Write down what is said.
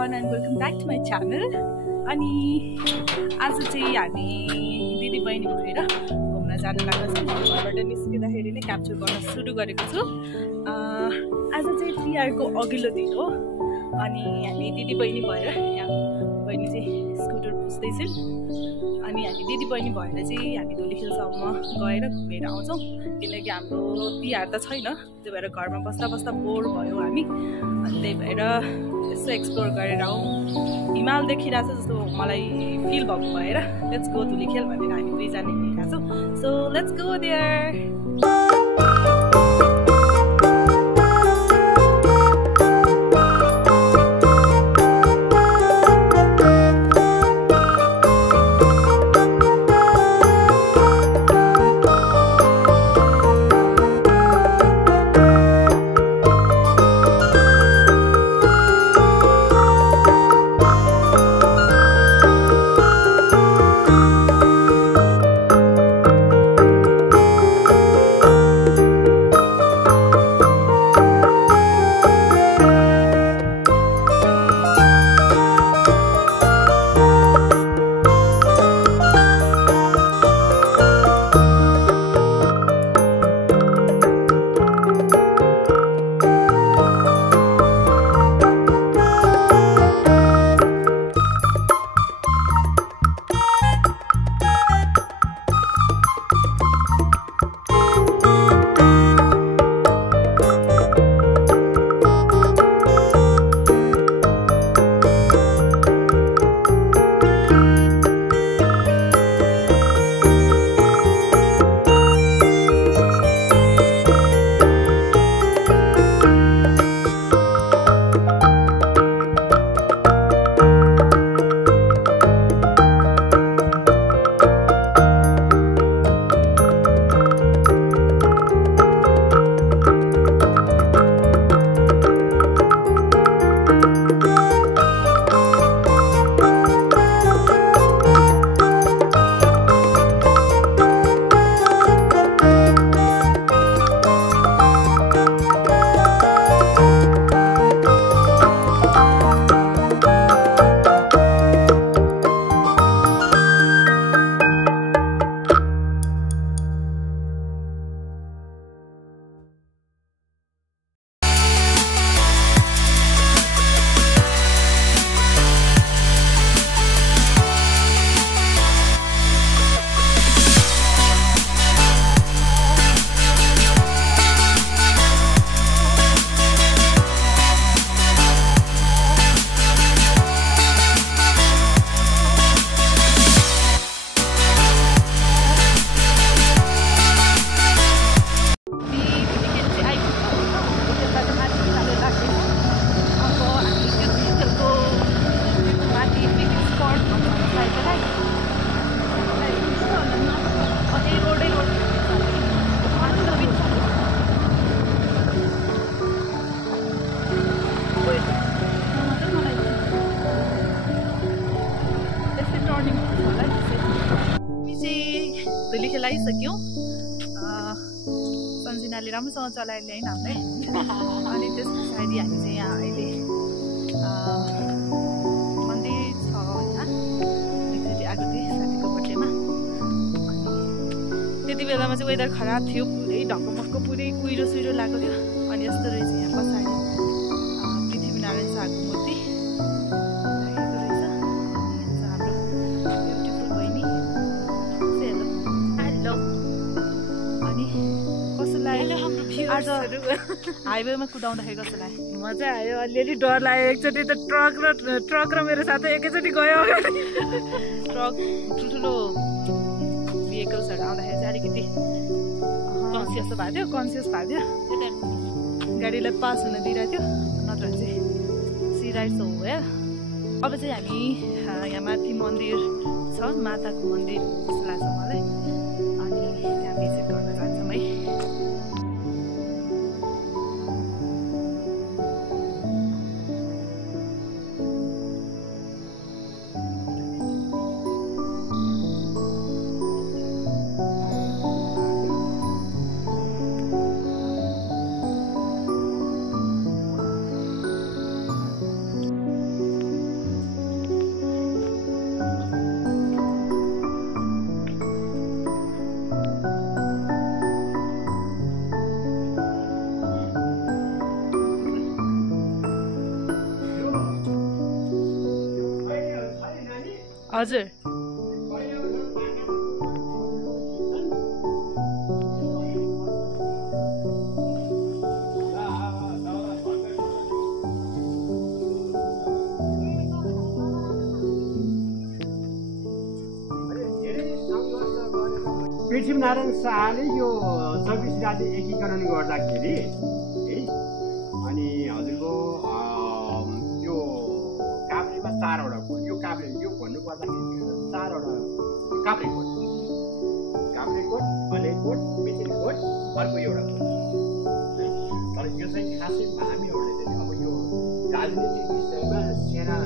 everyone and welcome back to my channel. अनि आज चाहिँ हामी दिदी बहिनी भएर घुम्न जान लाग्छौँ। घरबाट निस्किँदाखेरि नै क्याप्चर गर्न सुरु गरेको छु। आज चाहिँ तिहार को अघिल्लो दिन हो अनि हामी दिदी बहिनी भएर यहाँ बहिनी चाहिँ स्कुटर पुस्दै छिन् अनि हामी दिदी बहिनी भएर चाहिँ हामी धुलीखेलसम्म गएर घुमेर आउँछौँ किनकि हाम्रो तिहार त छैन, त्यही भएर घरमा बस्दा बस्दा बोर भयो हामी अनि त्यही भएर यसो एक्सप्लोर गरेर आउँ। हिमाल देखिरहेको छ जस्तो मलाई फिल भएको भएर लेट्स गो धुलीखेल भनेर हामी दुईजना हिँडिरहेको छौँ। So let's go there. Dhulikhel आइसक्यौँ। सन्जिनाले राम्रोसँग चलाएर ल्याइन हामीलाई अनि त्यस पछाडि हामी चाहिँ यहाँ अहिले मन्दिर छ यहाँ एकचोटि आएको थिएँ साथीको बर्थडेमा अनि त्यति बेलामा चाहिँ वेदर खराब थियो, पुरै ढकमक्क पुरै कुहिरो सुइरो लागेको थियो अनि यस्तो रहेछ यहाँ पछाडि पृथ्वीनारायण शाहको मूर्ति राखेको रहेछ। हाम्रो ब्युटिफुल बहिनी अनि कस्तो लाग्यो आज हाइवेमा कुदाउँदाखेरि? कस्तो लाग्यो? मजा आयो, अलिअलि डर लाग्यो। एकचोटि त ट्रक र मेरो साथै एकैचोटि गयो अगाडि। ट्रक ठुल्ठुलो भेहिकल्सहरू आउँदाखेरि चाहिँ अलिकति कन्सियस भएको थियो गाडीलाई पास हुन दिइरहेको थियो, नत्र चाहिँ सी राइट सो हो। अब चाहिँ हामी यहाँ माथि मन्दिर छ, माताको मन्दिर जस्तो लाग्छ मलाई अनि त्यहाँ भिजिट गर्न जान्छौँ है। हजुर पृथ्वीनारायण शाहले यो 26 राज्य एकीकरण गर्दाखेरि है अनि हजुरको यो काभ्रेमा 4 वटा कोट यो काभ्रे यो भन्नुपर्दाखेरि 4 वटा काभ्रे कोट भलेकोट मेचेलकोट अर्को एउटा कोट तर यो चाहिँ खासै हामीहरूले चाहिँ अब यो राजनीतिक विषयमा सेना